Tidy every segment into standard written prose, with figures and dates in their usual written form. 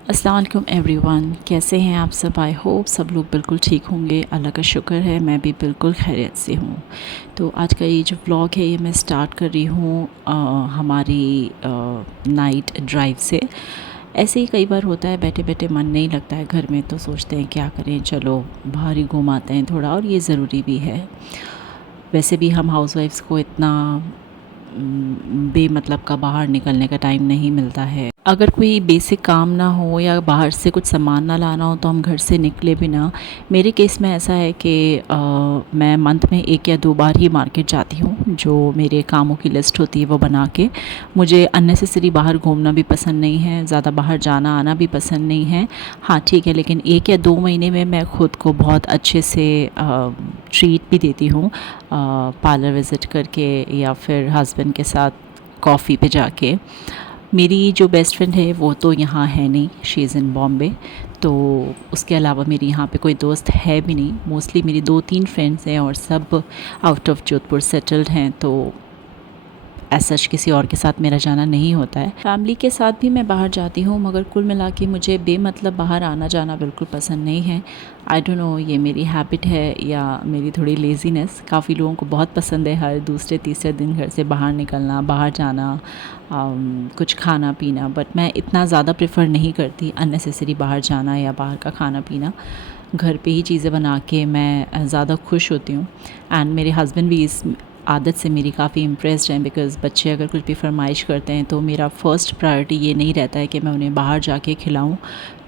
अस्सलाम वालेकुम एवरीवन, कैसे हैं आप सब। आई होप सब लोग बिल्कुल ठीक होंगे। अल्लाह का शुक्र है, मैं भी बिल्कुल खैरियत से हूँ। तो आज का ये जो व्लॉग है ये मैं स्टार्ट कर रही हूँ हमारी नाइट ड्राइव से। ऐसे ही कई बार होता है, बैठे बैठे मन नहीं लगता है घर में, तो सोचते हैं क्या करें, चलो बाहर ही घूम आते हैं थोड़ा, और ये ज़रूरी भी है। वैसे भी हम हाउसवाइफ्स को इतना बेमतलब का बाहर निकलने का टाइम नहीं मिलता है। अगर कोई बेसिक काम ना हो या बाहर से कुछ सामान ना लाना हो तो हम घर से निकले भी ना। मेरे केस में ऐसा है कि मैं मंथ में 1 या 2 बार ही मार्केट जाती हूँ। जो मेरे कामों की लिस्ट होती है वो बना के। मुझे अननेसेसरी बाहर घूमना भी पसंद नहीं है, ज़्यादा बाहर जाना आना भी पसंद नहीं है। हाँ ठीक है, लेकिन 1 या 2 महीने में मैं ख़ुद को बहुत अच्छे से ट्रीट भी देती हूँ, पार्लर विज़िट करके या फिर हस्बैंड के साथ कॉफ़ी पे जाके। मेरी जो बेस्ट फ्रेंड है वो तो यहाँ है नहीं, शी इज़ इन बॉम्बे। तो उसके अलावा मेरी यहाँ पे कोई दोस्त है भी नहीं। मोस्टली मेरी 2-3 फ्रेंड्स हैं और सब आउट ऑफ जोधपुर सेटल्ड हैं, तो ऐसा किसी और के साथ मेरा जाना नहीं होता है। फैमिली के साथ भी मैं बाहर जाती हूँ, मगर कुल मिला के मुझे बेमतलब बाहर आना जाना बिल्कुल पसंद नहीं है। आई डोंट नो, ये मेरी हैबिट है या मेरी थोड़ी लेज़ीनेस। काफ़ी लोगों को बहुत पसंद है हर दूसरे तीसरे दिन घर से बाहर निकलना, बाहर जाना, कुछ खाना पीना, बट मैं इतना ज़्यादा प्रेफर नहीं करती अननेसेसरी बाहर जाना या बाहर का खाना पीना। घर पे ही चीज़ें बना के मैं ज़्यादा खुश होती हूँ। एंड मेरे हस्बैंड भी इस आदत से मेरी काफ़ी इम्प्रेस्ड हैं, बिकॉज़ बच्चे अगर कुछ भी फरमाइश करते हैं तो मेरा फ़र्स्ट प्रायोरिटी ये नहीं रहता है कि मैं उन्हें बाहर जाके खिलाऊं।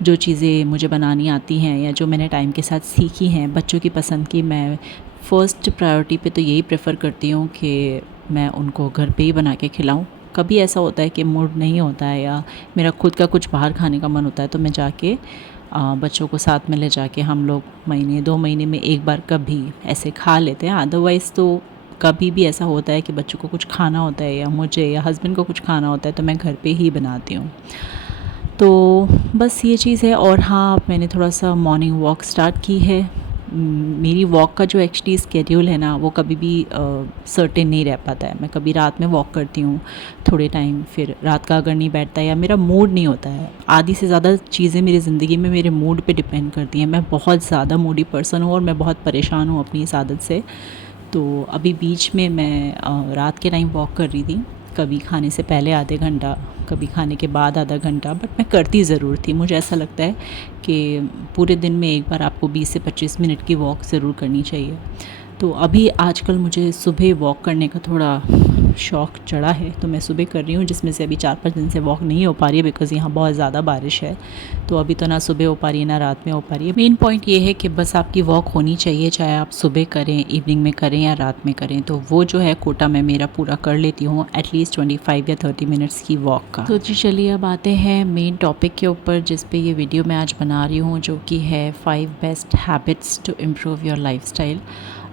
जो चीज़ें मुझे बनानी आती हैं या जो मैंने टाइम के साथ सीखी हैं बच्चों की पसंद की, मैं फ़र्स्ट प्रायोरिटी पे तो यही प्रेफर करती हूँ कि मैं उनको घर पे ही बना के खिलाऊं। कभी ऐसा होता है कि मूड नहीं होता है या मेरा खुद का कुछ बाहर खाने का मन होता है, तो मैं जाके बच्चों को साथ में ले जाके हम लोग महीने 2 महीने में एक बार कभी ऐसे खा लेते हैं। अदरवाइज़ तो कभी भी ऐसा होता है कि बच्चों को कुछ खाना होता है या मुझे या हस्बैंड को कुछ खाना होता है तो मैं घर पे ही बनाती हूँ। तो बस ये चीज़ है। और हाँ, मैंने थोड़ा सा मॉर्निंग वॉक स्टार्ट की है। मेरी वॉक का जो एक्चुअली स्केड्यूल है ना, वो कभी भी सर्टेन नहीं रह पाता है। मैं कभी रात में वॉक करती हूँ थोड़े टाइम, फिर रात का अगर नहीं बैठता या मेरा मूड नहीं होता है। आधी से ज़्यादा चीज़ें मेरी ज़िंदगी में मेरे मूड पे डिपेंड करती हैं। मैं बहुत ज़्यादा मूडी पर्सन हूँ और मैं बहुत परेशान हूँ अपनी इस आदत से। तो अभी बीच में मैं रात के टाइम वॉक कर रही थी, कभी खाने से पहले आधे घंटा, कभी खाने के बाद आधा घंटा, बट मैं करती ज़रूर थी। मुझे ऐसा लगता है कि पूरे दिन में एक बार आपको 20 से 25 मिनट की वॉक ज़रूर करनी चाहिए। तो अभी आजकल मुझे सुबह वॉक करने का थोड़ा शौक़ चढ़ा है, तो मैं सुबह कर रही हूँ, जिसमें से अभी 4-5 दिन से वॉक नहीं हो पा रही है बिकॉज़ यहाँ बहुत ज़्यादा बारिश है। तो अभी तो ना सुबह हो पा रही है ना रात में हो पा रही है। मेन पॉइंट ये है कि बस आपकी वॉक होनी चाहिए, चाहे आप सुबह करें, इवनिंग में करें या रात में करें। तो वो जो है कोटा मैं मेरा पूरा कर लेती हूँ, एटलीस्ट 25 या 30 मिनट्स की वॉक का। तो जी चलिए अब आते हैं मेन टॉपिक के ऊपर, जिस पे ये वीडियो मैं आज बना रही हूँ, जो कि है 5 best habits to improve your lifestyle.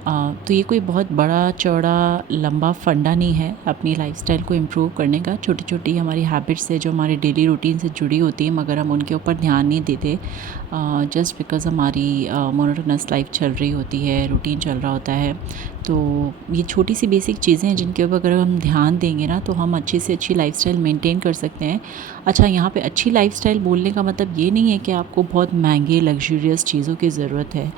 तो ये कोई बहुत बड़ा चौड़ा लंबा फंडा नहीं है अपनी लाइफस्टाइल को इम्प्रूव करने का। छोटी छोटी हमारी हैबिट्स है जो हमारे डेली रूटीन से जुड़ी होती हैं, मगर हम उनके ऊपर ध्यान नहीं देते जस्ट बिकॉज़ हमारी मोनोटोनस लाइफ चल रही होती है, रूटीन चल रहा होता है। तो ये छोटी सी बेसिक चीज़ें हैं जिनके ऊपर अगर हम ध्यान देंगे ना, तो हम अच्छी से अच्छी लाइफस्टाइल मेंटेन कर सकते हैं। अच्छा, यहाँ पे अच्छी लाइफस्टाइल बोलने का मतलब ये नहीं है कि आपको बहुत महंगे लग्जूरियस चीज़ों की ज़रूरत है।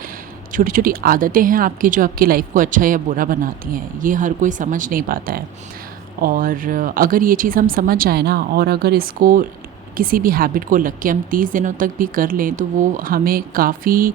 छोटी छोटी आदतें हैं आपकी जो आपकी लाइफ को अच्छा या बुरा बनाती हैं, ये हर कोई समझ नहीं पाता है। और अगर ये चीज़ हम समझ जाए ना, और अगर इसको किसी भी हैबिट को लग के हम 30 दिनों तक भी कर लें, तो वो हमें काफ़ी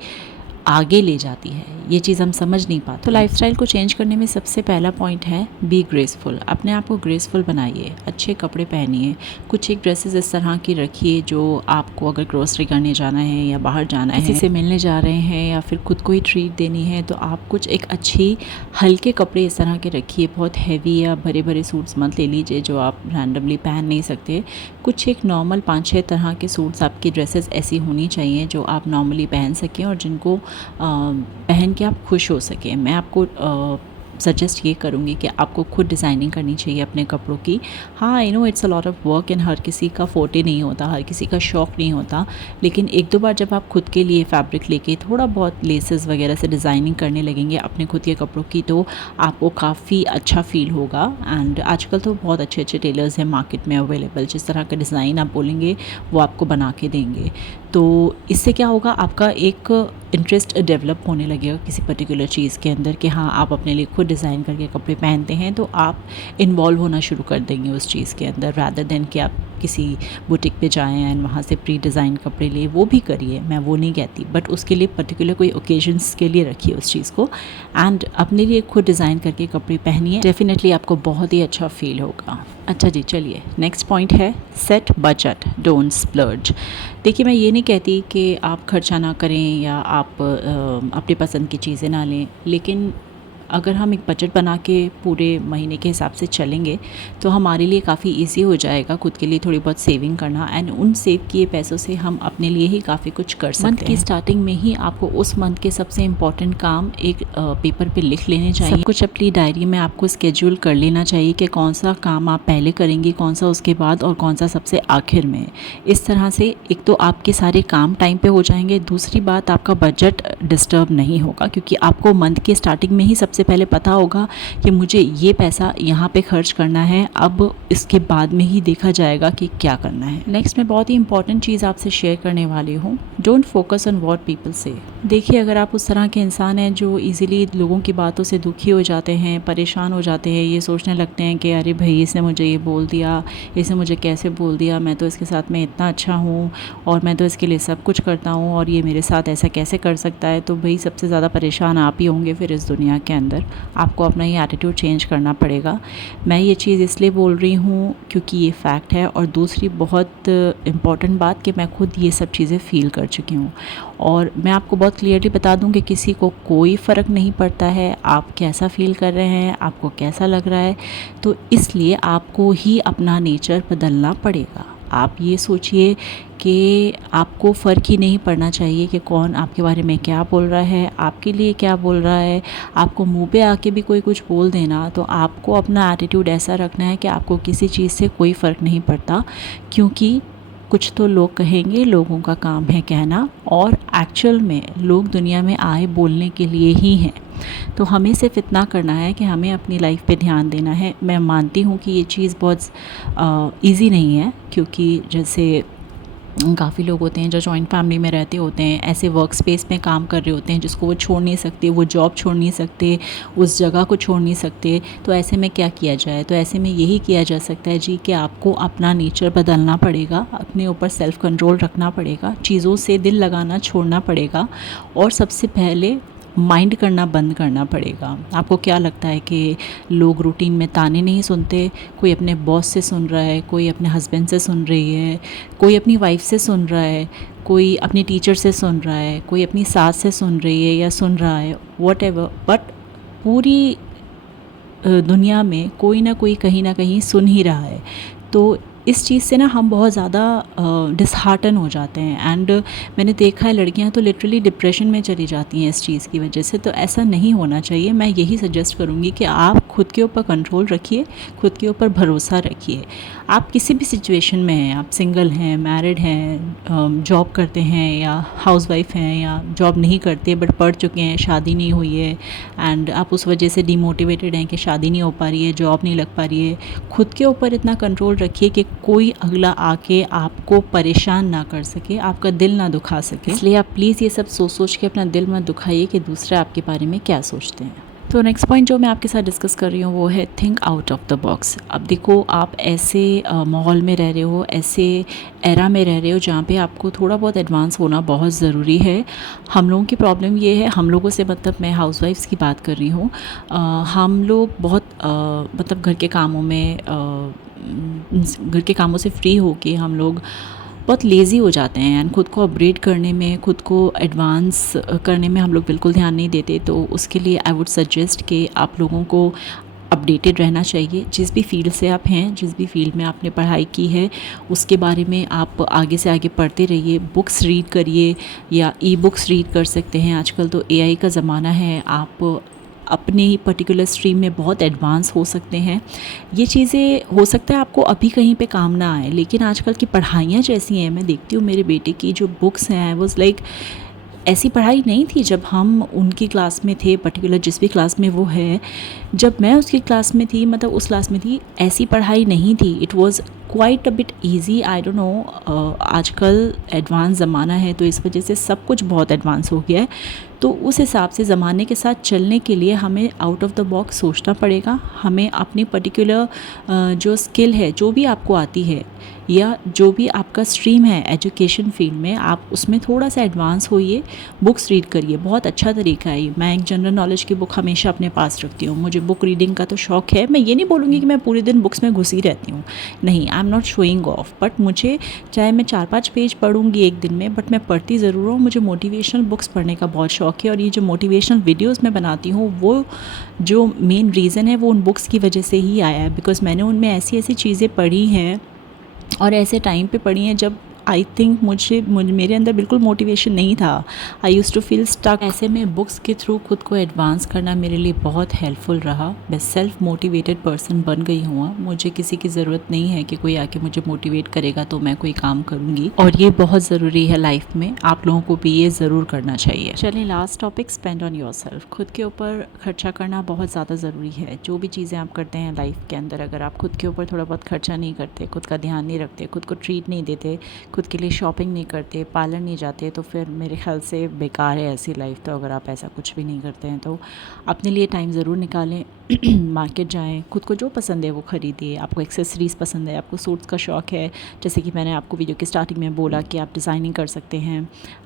आगे ले जाती है। ये चीज़ हम समझ नहीं पाते। तो लाइफस्टाइल को चेंज करने में सबसे पहला पॉइंट है बी ग्रेसफुल। अपने आप को ग्रेसफुल बनाइए, अच्छे कपड़े पहनिए, कुछ एक ड्रेसेस इस तरह की रखिए जो आपको अगर ग्रोसरी करने जाना है या बाहर जाना है, किसी से मिलने जा रहे हैं या फिर खुद को ही ट्रीट देनी है, तो आप कुछ एक अच्छी हल्के कपड़े इस तरह के रखिए। बहुत हैवी या भरे भरे सूट्स मत ले लीजिए जो आप रैंडमली पहन नहीं सकते। कुछ एक नॉर्मल 5-6 तरह के सूट्स, आपकी ड्रेसेस ऐसी होनी चाहिए जो आप नॉर्मली पहन सकें और जिनको पहन के आप खुश हो सकें। मैं आपको सजेस्ट ये करूँगी कि आपको खुद डिज़ाइनिंग करनी चाहिए अपने कपड़ों की। हाँ, I know it's a lot of work and हर किसी का फोटे नहीं होता, हर किसी का शौक़ नहीं होता, लेकिन एक दो बार जब आप खुद के लिए फैब्रिक लेके थोड़ा बहुत लेसेस वगैरह से डिज़ाइनिंग करने लगेंगे अपने खुद के कपड़ों की, तो आपको काफ़ी अच्छा फ़ील होगा। एंड आजकल तो बहुत अच्छे अच्छे टेलर्स हैं मार्केट में अवेलेबल, जिस तरह का डिज़ाइन आप बोलेंगे वो आपको बना के देंगे। तो इससे क्या होगा, आपका एक इंटरेस्ट डेवलप होने लगेगा किसी पर्टिकुलर चीज़ के अंदर कि हाँ, आप अपने लिए खुद डिज़ाइन करके कपड़े पहनते हैं, तो आप इन्वॉल्व होना शुरू कर देंगे उस चीज़ के अंदर, रादर देन कि आप किसी बुटीक पे जाएँ एंड वहाँ से प्री डिज़ाइन कपड़े लिए। वो भी करिए, मैं वो नहीं कहती, बट उसके लिए पर्टिकुलर कोई ओकेजन्स के लिए रखिए उस चीज़ को, एंड अपने लिए खुद डिज़ाइन करके कपड़े पहनिए। डेफिनेटली आपको बहुत ही अच्छा फील होगा। अच्छा जी, चलिए नेक्स्ट पॉइंट है सेट बजट, डोंट स्प्लर्ज। देखिए, मैं ये नहीं कहती कि आप खर्चा ना करें या आप अपनी पसंद की चीज़ें ना लें, लेकिन अगर हम एक बजट बना के पूरे महीने के हिसाब से चलेंगे तो हमारे लिए काफ़ी इजी हो जाएगा खुद के लिए थोड़ी बहुत सेविंग करना, एंड उन सेव किए पैसों से हम अपने लिए ही काफ़ी कुछ कर सकते हैं। मंथ की स्टार्टिंग में ही आपको उस मंथ के सबसे इम्पॉर्टेंट काम एक पेपर पे लिख लेने चाहिए। सब कुछ अपनी डायरी में आपको स्केड्यूल कर लेना चाहिए कि कौन सा काम आप पहले करेंगे, कौन सा उसके बाद और कौन सा सबसे आखिर में। इस तरह से एक तो आपके सारे काम टाइम पे हो जाएंगे, दूसरी बात आपका बजट डिस्टर्ब नहीं होगा, क्योंकि आपको मंथ के स्टार्टिंग में ही सबसे पहले पता होगा कि मुझे ये पैसा यहाँ पे खर्च करना है, अब इसके बाद में ही देखा जाएगा कि क्या करना है। नेक्स्ट मैं बहुत ही इंपॉर्टेंट चीज़ आपसे शेयर करने वाली हूँ, don't focus on what people से। देखिए, अगर आप उस तरह के इंसान हैं जो इजीली लोगों की बातों से दुखी हो जाते हैं, परेशान हो जाते हैं, ये सोचने लगते हैं कि अरे भाई, इसने मुझे ये बोल दिया, इसने मुझे कैसे बोल दिया, मैं तो इसके साथ में इतना अच्छा हूँ और मैं तो इसके लिए सब कुछ करता हूँ और ये मेरे साथ ऐसा कैसे कर सकता है, तो भाई सबसे ज़्यादा परेशान आप ही होंगे फिर इस दुनिया के अंदर। आपको अपना ये एटीट्यूड चेंज करना पड़ेगा। मैं ये चीज़ इसलिए बोल रही हूँ क्योंकि ये फैक्ट है, और दूसरी बहुत इम्पॉर्टेंट बात कि मैं खुद ये सब चीज़ें फ़ील कर चुकी हूँ, और मैं आपको बहुत क्लियरली बता दूँ कि किसी को कोई फ़र्क नहीं पड़ता है आप कैसा फ़ील कर रहे हैं, आपको कैसा लग रहा है, तो इसलिए आपको ही अपना नेचर बदलना पड़ेगा। आप ये सोचिए कि आपको फ़र्क ही नहीं पड़ना चाहिए कि कौन आपके बारे में क्या बोल रहा है, आपके लिए क्या बोल रहा है। आपको मुंह पे आके भी कोई कुछ बोल देना, तो आपको अपना एटीट्यूड ऐसा रखना है कि आपको किसी चीज़ से कोई फ़र्क नहीं पड़ता, क्योंकि कुछ तो लोग कहेंगे, लोगों का काम है कहना, और एक्चुअल में लोग दुनिया में आए बोलने के लिए ही हैं। तो हमें सिर्फ इतना करना है कि हमें अपनी लाइफ पे ध्यान देना है। मैं मानती हूँ कि ये चीज़ बहुत इजी नहीं है, क्योंकि जैसे काफ़ी लोग होते हैं जो जॉइंट फैमिली में रहते होते हैं, ऐसे वर्क स्पेस में काम कर रहे होते हैं जिसको वो छोड़ नहीं सकते, वो जॉब छोड़ नहीं सकते, उस जगह को छोड़ नहीं सकते। तो ऐसे में क्या किया जाए? तो ऐसे में यही किया जा सकता है जी कि आपको अपना नेचर बदलना पड़ेगा, अपने ऊपर सेल्फ़ कंट्रोल रखना पड़ेगा, चीज़ों से दिल लगाना छोड़ना पड़ेगा, और सबसे पहले माइंड करना बंद करना पड़ेगा। आपको क्या लगता है कि लोग रूटीन में ताने नहीं सुनते? कोई अपने बॉस से सुन रहा है, कोई अपने हस्बैंड से सुन रही है, कोई अपनी वाइफ से सुन रहा है, कोई अपनी टीचर से सुन रहा है, कोई अपनी सास से सुन रही है या सुन रहा है, व्हाटएवर, बट पूरी दुनिया में कोई ना कोई कहीं ना कहीं सुन ही रहा है। तो इस चीज़ से ना हम बहुत ज़्यादा डिसहार्टन हो जाते हैं, एंड मैंने देखा है लड़कियां तो लिटरली डिप्रेशन में चली जाती हैं इस चीज़ की वजह से। तो ऐसा नहीं होना चाहिए। मैं यही सजेस्ट करूँगी कि आप खुद के ऊपर कंट्रोल रखिए, खुद के ऊपर भरोसा रखिए। आप किसी भी सिचुएशन में हैं, आप सिंगल हैं, मैरिड हैं, जॉब करते हैं या हाउसवाइफ हैं, या जॉब नहीं करते बट पढ़ चुके हैं, शादी नहीं हुई है, एंड आप उस वजह से डिमोटिवेटेड हैं कि शादी नहीं हो पा रही है, जॉब नहीं लग पा रही है। खुद के ऊपर इतना कंट्रोल रखिए कि कोई अगला आके आपको परेशान ना कर सके, आपका दिल ना दुखा सके। इसलिए आप प्लीज़ ये सब सोच सोच के अपना दिल मत दुखाइए कि दूसरे आपके बारे में क्या सोचते हैं। तो नेक्स्ट पॉइंट जो मैं आपके साथ डिस्कस कर रही हूँ वो है think out of the box. अब देखो, आप ऐसे माहौल में रह रहे हो, ऐसे एरा में रह रहे हो जहाँ पे आपको थोड़ा बहुत एडवांस होना बहुत ज़रूरी है। हम लोगों की प्रॉब्लम ये है, हम लोगों से मतलब मैं हाउसवाइफ्स की बात कर रही हूँ, हम लोग बहुत मतलब घर के कामों से फ्री होके हम लोग बहुत लेज़ी हो जाते हैं, एंड खुद को अपग्रेड करने में, खुद को एडवांस करने में हम लोग बिल्कुल ध्यान नहीं देते। तो उसके लिए आई वुड सजेस्ट कि आप लोगों को अपडेटेड रहना चाहिए। जिस भी फील्ड से आप हैं, जिस भी फील्ड में आपने पढ़ाई की है, उसके बारे में आप आगे से आगे पढ़ते रहिए, बुक्स रीड करिए या ई बुक्स रीड कर सकते हैं। आजकल तो AI का ज़माना है, आप अपने पर्टिकुलर स्ट्रीम में बहुत एडवांस हो सकते हैं। ये चीज़ें हो सकता है आपको अभी कहीं पे काम ना आए, लेकिन आजकल की पढ़ाइयाँ जैसी हैं, मैं देखती हूँ मेरे बेटे की जो बुक्स हैं, आई वाज़ लाइक ऐसी पढ़ाई नहीं थी जब हम उनकी क्लास में थे, पर्टिकुलर जिस भी क्लास में वो है। जब मैं उसकी क्लास में थी, मतलब उस क्लास में थी, ऐसी पढ़ाई नहीं थी। It was quite a bit easy, I don't know. आजकल एडवांस ज़माना है तो इस वजह से सब कुछ बहुत एडवांस हो गया है। तो उस हिसाब से ज़माने के साथ चलने के लिए हमें आउट ऑफ द बॉक्स सोचना पड़ेगा। हमें अपनी पर्टिकुलर जो स्किल है, जो भी आपको आती है या जो भी आपका स्ट्रीम है एजुकेशन फील्ड में, आप उसमें थोड़ा सा एडवांस होइए, बुक्स रीड करिए। बहुत अच्छा तरीका है। मैं एक जनरल नॉलेज की बुक हमेशा अपने पास रखती हूँ। मुझे बुक रीडिंग का तो शौक़ है। मैं ये नहीं बोलूँगी कि मैं पूरे दिन बुक्स में घुसी रहती हूँ, नहीं, I am not showing off. But मुझे चाहे मैं 4-5 पेज पढ़ूँगी एक दिन में, बट मैं पढ़ती ज़रूर हूँ। मुझे मोटिवेशनल बुक्स पढ़ने का बहुत शौक़ है, और ये जो मोटिवेशनल वीडियोज़ मैं बनाती हूँ, वो जो मेन रीज़न है वो उन बुक्स की वजह से ही आया है। बिकॉज़ मैंने उनमें ऐसी ऐसी चीज़ें पढ़ी हैं और ऐसे टाइम पे पढ़ी हैं जब आई थिंक मुझे मेरे अंदर बिल्कुल मोटिवेशन नहीं था। आई यूज़ टू फील स्टक। ऐसे में बुक्स के थ्रू खुद को एडवांस करना मेरे लिए बहुत हेल्पफुल रहा। मैं सेल्फ मोटिवेटेड पर्सन बन गई हूँ। मुझे किसी की ज़रूरत नहीं है कि कोई आके मुझे मोटिवेट करेगा तो मैं कोई काम करूँगी, और ये बहुत ज़रूरी है लाइफ में। आप लोगों को भी ये ज़रूर करना चाहिए। चलिए, last topic, spend on yourself. खुद के ऊपर खर्चा करना बहुत ज़्यादा ज़रूरी है। जो भी चीज़ें आप करते हैं लाइफ के अंदर, अगर आप खुद के ऊपर थोड़ा बहुत खर्चा नहीं करते, खुद का ध्यान नहीं रखते, खुद को ट्रीट नहीं देते, खुद के लिए शॉपिंग नहीं करते, पार्लर नहीं जाते, तो फिर मेरे ख्याल से बेकार है ऐसी लाइफ। तो अगर आप ऐसा कुछ भी नहीं करते हैं तो अपने लिए टाइम ज़रूर निकालें। मार्केट जाएं, खुद को जो पसंद है वो ख़रीदिए। आपको एक्सेसरीज़ पसंद है, आपको सूट्स का शौक़ है, जैसे कि मैंने आपको वीडियो की स्टार्टिंग में बोला कि आप डिज़ाइनिंग कर सकते हैं।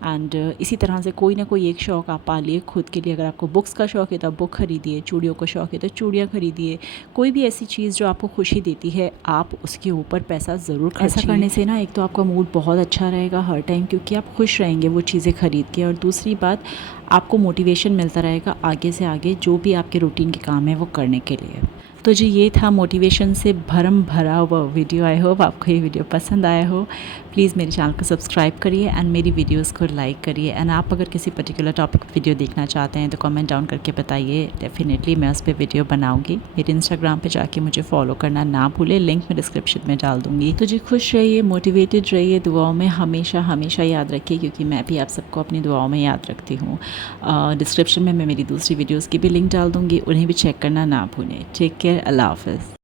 एंड इसी तरह से कोई ना कोई एक शौक़ आप पालिए खुद के लिए। अगर आपको बुक्स का शौक़ है तो आप बुक ख़रीदिए, चूड़ियों का शौक़ है तो चूड़ियाँ ख़रीदिए। कोई भी ऐसी चीज़ जो आपको खुशी देती है, आप उसके ऊपर पैसा ज़रूर खर्चिए। ऐसा करने से ना, एक तो आपका मूड बहुत अच्छा रहेगा हर टाइम, क्योंकि आप खुश रहेंगे वो चीज़ें ख़रीद के, और दूसरी बात, आपको मोटिवेशन मिलता रहेगा आगे से आगे जो भी आपके रूटीन के काम है वो करने के लिए। तो जी, ये था मोटिवेशन से भरम भरा हुआ वीडियो। आई होप आपको ये वीडियो पसंद आया हो। प्लीज़ मेरे चैनल को सब्सक्राइब करिए एंड मेरी वीडियोस को लाइक करिए। एंड आप अगर किसी पर्टिकुलर टॉपिक पर वीडियो देखना चाहते हैं तो कमेंट डाउन करके बताइए। डेफिनेटली मैं उस पर वीडियो बनाऊंगी। मेरे इंस्टाग्राम पे जाके मुझे फॉलो करना ना भूलें, लिंक मैं डिस्क्रिप्शन में डाल दूँगी। तो जी, खुश रहिए, मोटिवेटेड रहिए, दुआओं में हमेशा हमेशा याद रखिए, क्योंकि मैं भी आप सबको अपनी दुआओं में याद रखती हूँ। डिस्क्रिप्शन में मैं मेरी दूसरी वीडियोज़ की भी लिंक डाल दूँगी, उन्हें भी चेक करना ना भूलें। टेक केयर, अल्लाह हाफ़िज़।